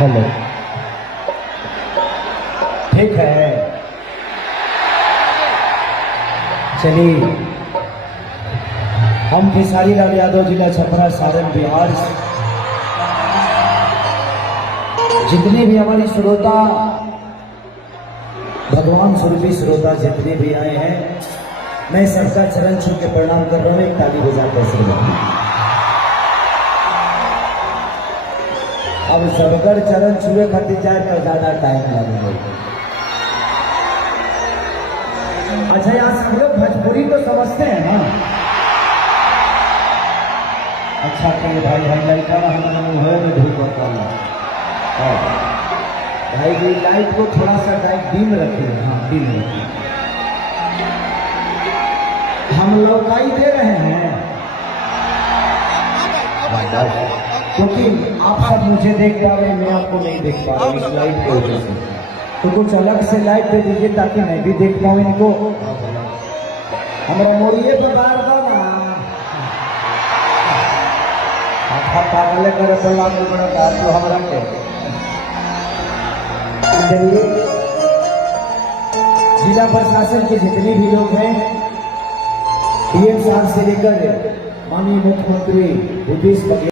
Hello, ठीक है, चलिए। हम खेसारी लाल यादव, जिला छपरा, सारण, बिहार। जितने भी हमारी श्रोता, भगवान स्वरूपी श्रोता जितने भी आए हैं, मैं सबका चरण छू के प्रणाम कर रहा हूँ। एक ताली बजाकर श्रीमान। अब सबकर चरण छुए खातिर जाए तो ज्यादा टाइम लगेगा। अच्छा, यहाँ सब लोग भोजपुरी तो समझते हैं ना? अच्छा कहे भाई लड़का हमारा मुँह में धूप होता है भाई जी। लाइट को थोड़ा सा डिम रखिए। हाँ, डिम रखिए। हम लौकाई दे रहे हैं क्योंकि आप सब मुझे देख पा रहे हैं, मैं आपको नहीं देख पा रहा हूँ इस लाइट की वजह से। तो कुछ अलग से लाइट दे दीजिए ताकि मैं भी देख पाऊँ इनको। हमारा मोरिये पर बार बार पागल कर तो हमारा के चलिए। जिला प्रशासन के जितने भी लोग हैं, डीएम साहब से लेकर माननीय मुख्यमंत्री भूपेश बघेल